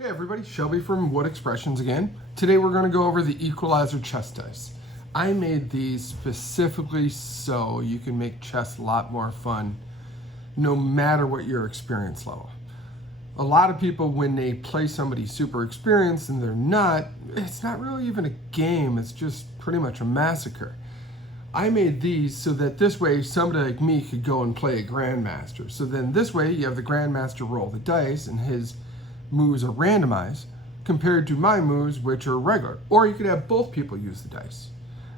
Hey everybody, Shelby from What Expressions again. Today we're going to go over the Equalizer chess dice. I made these specifically so you can make chess a lot more fun no matter what your experience level. A lot of people, when they play somebody super experienced and they're not, it's not really even a game, it's just pretty much a massacre. I made these so that this way somebody like me could go and play a Grandmaster. So then this way you have the Grandmaster roll the dice and his moves are randomized compared to my moves, which are regular. Or you could have both people use the dice.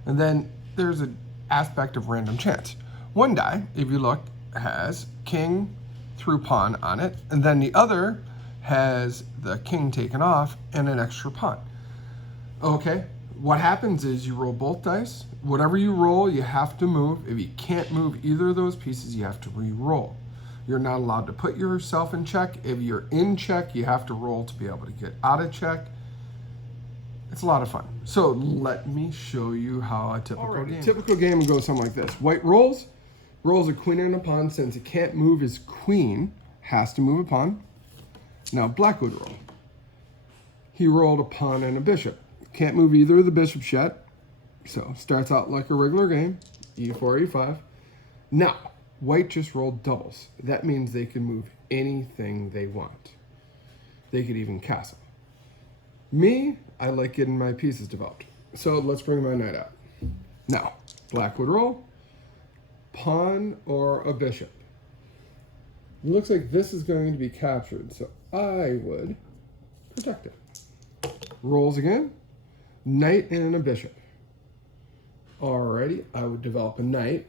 And then there's an aspect of random chance. One die, if you look, has king through pawn on it, and then the other has the king taken off and an extra pawn. Okay, what happens is you roll both dice. Whatever you roll, you have to move. If you can't move either of those pieces, you have to re-roll. You're not allowed to put yourself in check. If you're in check, you have to roll to be able to get out of check. It's a lot of fun. So let me show you how a typical game. Typical game would go something like this. White rolls a queen and a pawn. Since it can't move his queen, has to move a pawn. Now black would roll. He rolled a pawn and a bishop. Can't move either of the bishops yet. So starts out like a regular game. E4, E5. Now, white just rolled doubles. That means they can move anything they want. They could even castle. Me, I like getting my pieces developed. So let's bring my knight out. Now, black would roll, pawn or a bishop. It looks like this is going to be captured, so I would protect it. Rolls again, knight and a bishop. Alrighty, I would develop a knight.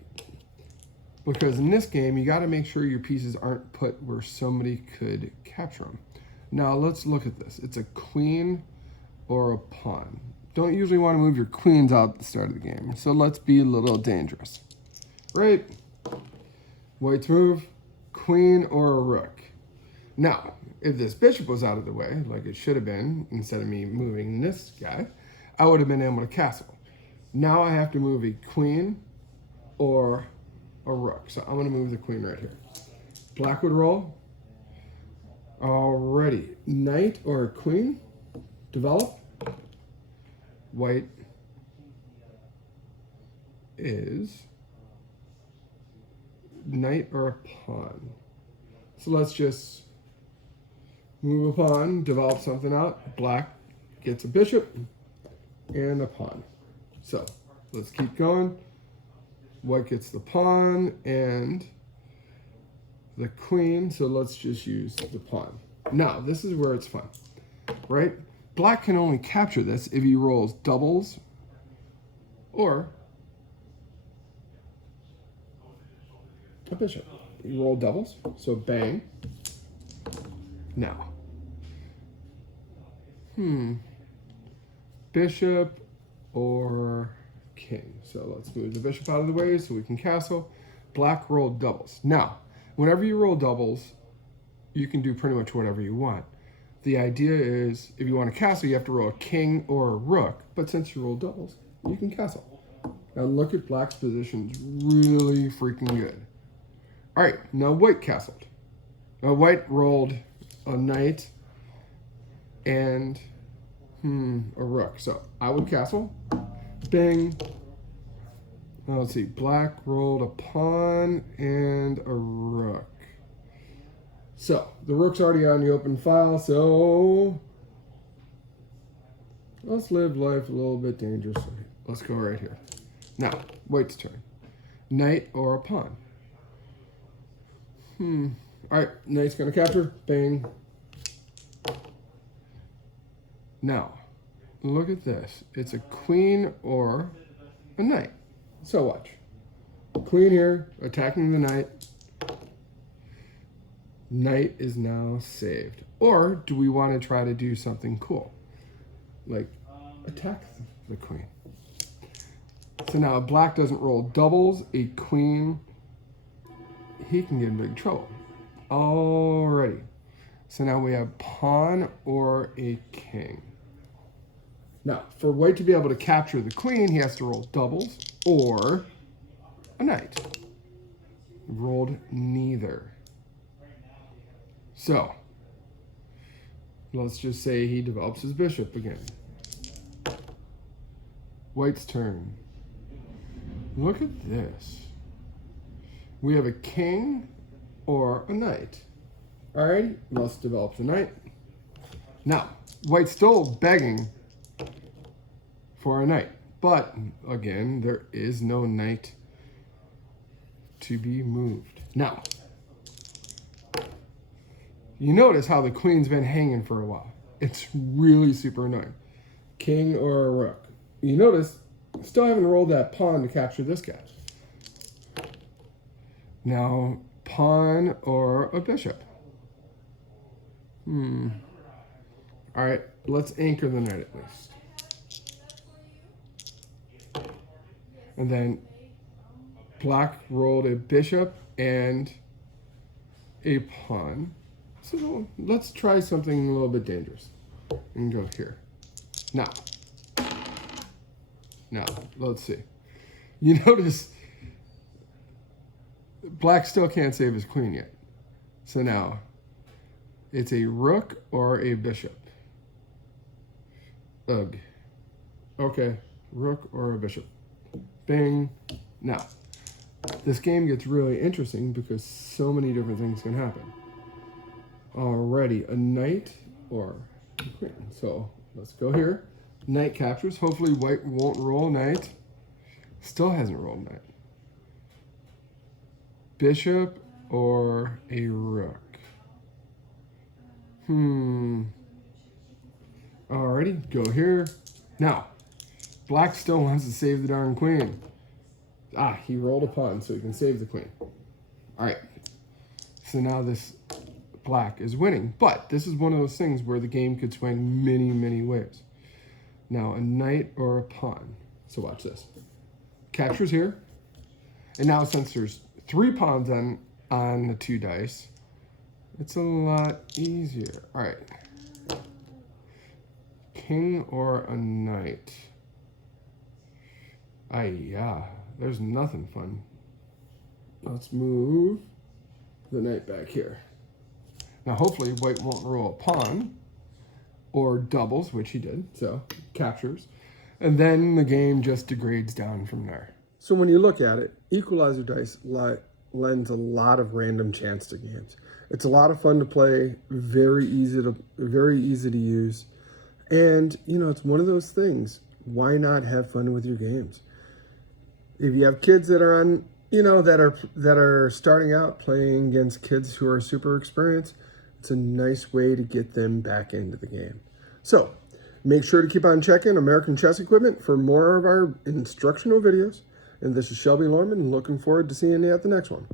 Because in this game, you got to make sure your pieces aren't put where somebody could capture them. Now, let's look at this. It's a queen or a pawn. Don't usually want to move your queens out at the start of the game. So let's be a little dangerous. Right? White's move, queen or a rook. Now, if this bishop was out of the way, like it should have been, instead of me moving this guy, I would have been able to castle. Now I have to move a queen or a rook. So I'm going to move the queen right here. Black would roll. Alrighty. Knight or a queen. Develop. White is knight or a pawn. So let's just move a pawn, develop something out. Black gets a bishop and a pawn. So let's keep going. White gets the pawn and the queen, so let's just use the pawn. Now, this is where it's fun, right? Black can only capture this if he rolls doubles or a bishop. You roll doubles, so bang. Now, bishop or king. So let's move the bishop out of the way so we can castle. Black rolled doubles. Now, whenever you roll doubles, you can do pretty much whatever you want. The idea is, if you want to castle, you have to roll a king or a rook. But since you roll doubles, you can castle. Now look at black's position. It's really freaking good. All right, now white castled. Now white rolled a knight and a rook. So I would castle. Bang. Let's see. Black rolled a pawn and a rook. So the rook's already on the open file. So let's live life a little bit dangerously. Let's go right here. Now, white's turn. Knight or a pawn. All right. Knight's gonna capture. Bang. Now, look at this. It's a queen or a knight. So watch. Queen here, attacking the knight. Knight is now saved. Or do we want to try to do something cool? Like attack the queen. So now if black doesn't roll doubles, a queen, he can get in big trouble. Alrighty. So now we have pawn or a king. Now, for white to be able to capture the queen, he has to roll doubles or a knight. Rolled neither. So, Let's just say he develops his bishop again. White's turn. Look at this. We have a king or a knight. All right, let's develop the knight. Now, white's still begging for a knight, but again, there is no knight to be moved. Now, you notice how the queen's been hanging for a while. It's really super annoying. King or a rook. You notice, still haven't rolled that pawn to capture this guy. Now, pawn or a bishop. All right, let's anchor the knight at least. And then black rolled a bishop and a pawn. So let's try something a little bit dangerous and go here. Now, let's see. You notice black still can't save his queen yet. So now it's a rook or a bishop. Ugh. Okay, rook or a bishop. Bing. Now, this game gets really interesting because so many different things can happen. Alrighty, a knight or a queen. So let's go here. Knight captures. Hopefully white won't roll knight. Still hasn't rolled knight. Bishop or a rook. Alrighty, go here. Now, black still wants to save the darn queen. Ah, he rolled a pawn so he can save the queen. Alright, so now this black is winning, but this is one of those things where the game could swing many, many ways. Now, a knight or a pawn. So watch this. Captures here. And now since there's 3 pawns on the 2 dice, it's a lot easier. All right. King or a knight. Yeah, there's nothing fun. Let's move the knight back here. Now, hopefully, white won't roll a pawn or doubles, which he did, so captures. And then the game just degrades down from there. So when you look at it, Equalizer dice lends a lot of random chance to games. It's a lot of fun to play, very easy to use. And, you know, it's one of those things. Why not have fun with your games? If you have kids that are on, that are starting out playing against kids who are super experienced, it's a nice way to get them back into the game. So make sure to keep on checking American Chess Equipment for more of our instructional videos. And this is Shelby Lorman, looking forward to seeing you at the next one.